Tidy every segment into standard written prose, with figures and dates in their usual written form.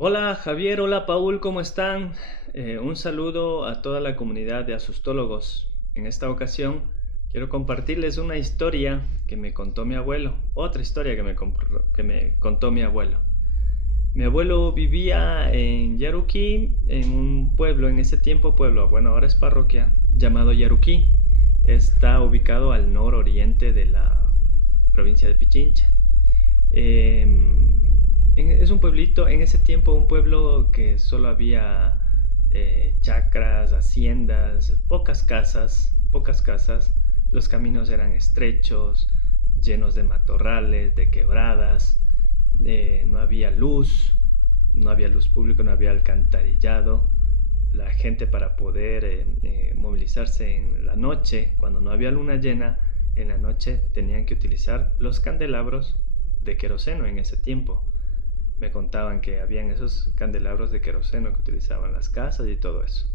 Hola Javier, hola Paul, ¿cómo están? Un saludo a toda la comunidad de asustólogos. En esta ocasión quiero compartirles una historia que me contó mi abuelo, otra historia que me contó mi abuelo. Mi abuelo vivía en Yaruquí, en un pueblo, en ese tiempo pueblo, bueno, ahora es parroquia, llamado Yaruquí. Está ubicado al nororiente de la provincia de Pichincha. Es un pueblito, en ese tiempo un pueblo que solo había chacras, haciendas, pocas casas. Los caminos eran estrechos, llenos de matorrales, de quebradas. No había luz, no había luz pública, no había alcantarillado. La gente, para poder movilizarse en la noche, cuando no había luna llena, en la noche tenían que utilizar los candelabros de queroseno en ese tiempo. Me contaban que habían esos candelabros de queroseno que utilizaban las casas y todo eso.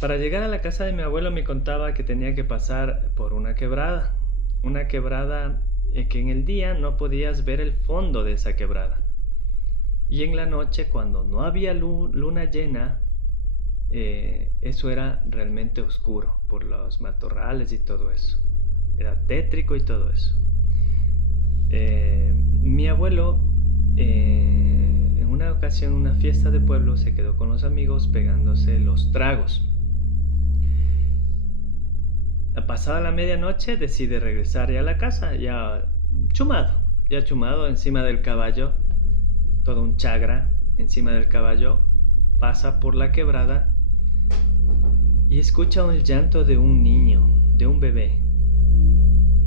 Para llegar a la casa de mi abuelo me contaba que tenía que pasar por una quebrada que en el día no podías ver el fondo de esa quebrada. Y en la noche, cuando no había luna llena, eso era realmente oscuro por los matorrales y todo eso. Era tétrico y todo eso. Mi abuelo, en una ocasión, en una fiesta de pueblo, se quedó con los amigos pegándose los tragos. Pasada la medianoche, decide regresar ya a la casa, ya chumado encima del caballo, todo un chagra encima del caballo, pasa por la quebrada y escucha el llanto de un niño, de un bebé.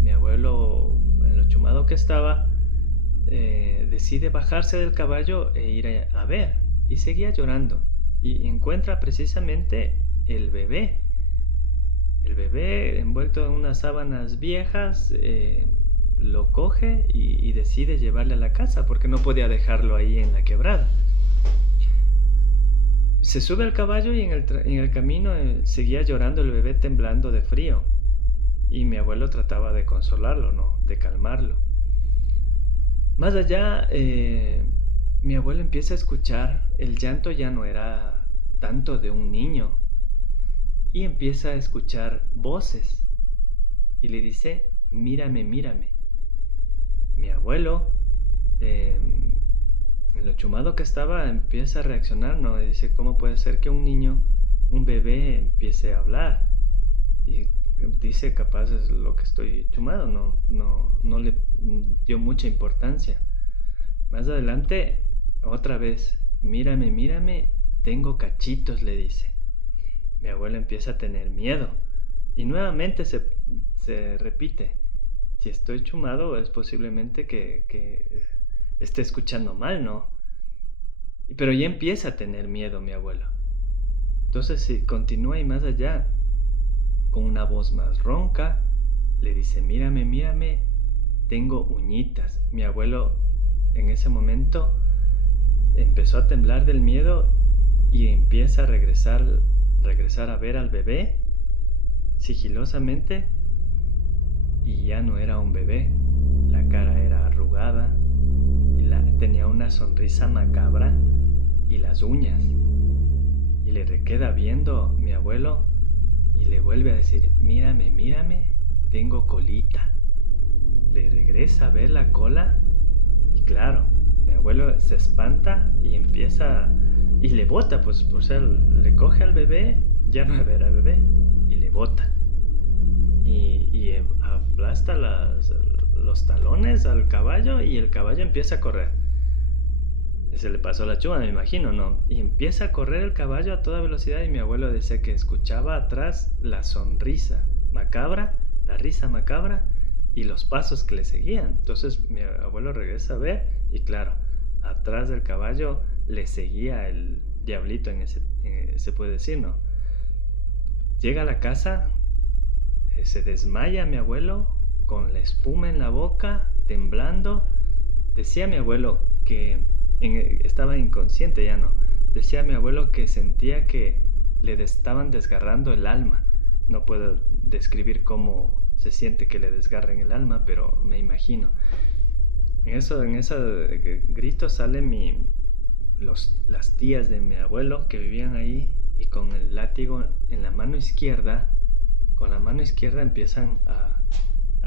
Mi abuelo, en lo chumado que estaba, decide bajarse del caballo e ir a ver, y seguía llorando, y encuentra precisamente el bebé. El bebé envuelto en unas sábanas viejas, lo coge y decide llevarle a la casa porque no podía dejarlo ahí en la quebrada. Se sube al caballo y en el camino seguía llorando el bebé, temblando de frío, y mi abuelo trataba de consolarlo, ¿no? De calmarlo. Más allá, mi abuelo empieza a escuchar, el llanto ya no era tanto de un niño, y empieza a escuchar voces, y le dice, mírame, mírame. Mi abuelo, en lo chumado que estaba, empieza a reaccionar, ¿no? Y dice, ¿cómo puede ser que un niño, un bebé, empiece a hablar? Y dice, capaz es lo que estoy chumado, no le dio mucha importancia. Más adelante, otra vez, mírame, mírame, tengo cachitos, le dice. Mi abuelo empieza a tener miedo. Y nuevamente se repite, si estoy chumado es posiblemente que esté escuchando mal, ¿no? Pero ya empieza a tener miedo mi abuelo. Entonces, si continúa y más allá, con una voz más ronca, le dice, mírame, mírame, tengo uñitas. Mi abuelo en ese momento empezó a temblar del miedo y empieza a regresar a ver al bebé sigilosamente, y ya no era un bebé. La cara era arrugada y tenía una sonrisa macabra y las uñas. Y le queda viendo mi abuelo y le vuelve a decir, mírame, mírame, tengo colita. Le regresa a ver la cola y claro, mi abuelo se espanta y empieza y le bota, pues, o sea, le coge al bebé, ya no era bebé, y le bota. Y aplasta los talones al caballo y el caballo empieza a correr. Se le pasó la chuma, me imagino, ¿no? Y empieza a correr el caballo a toda velocidad y mi abuelo decía que escuchaba atrás la sonrisa macabra, la risa macabra y los pasos que le seguían. Entonces mi abuelo regresa a ver y claro, atrás del caballo le seguía el diablito se puede decir, ¿no? Llega a la casa, se desmaya mi abuelo con la espuma en la boca, temblando. Decía mi abuelo que estaba inconsciente, ya no. Decía mi abuelo que sentía que le estaban desgarrando el alma. No puedo describir cómo se siente que le desgarren el alma, pero me imagino. En ese grito sale las tías de mi abuelo que vivían ahí y con el látigo en la mano izquierda, con la mano izquierda empiezan a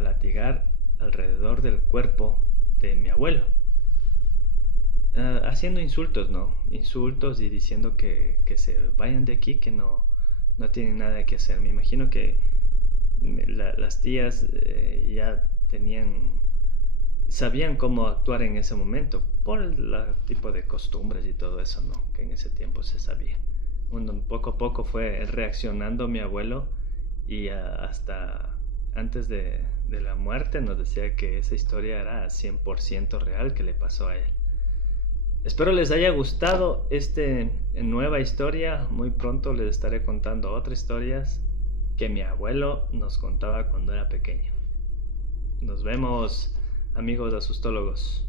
latigar alrededor del cuerpo de mi abuelo. Haciendo insultos, ¿no? Insultos y diciendo que se vayan de aquí, que no tienen nada que hacer. Me imagino que las tías ya sabían cómo actuar en ese momento por el tipo de costumbres y todo eso, ¿no? Que en ese tiempo se sabía. Bueno, poco a poco fue reaccionando mi abuelo y hasta antes de la muerte nos decía que esa historia era 100% real que le pasó a él. Espero les haya gustado esta nueva historia. Muy pronto les estaré contando otras historias que mi abuelo nos contaba cuando era pequeño. Nos vemos, amigos asustólogos.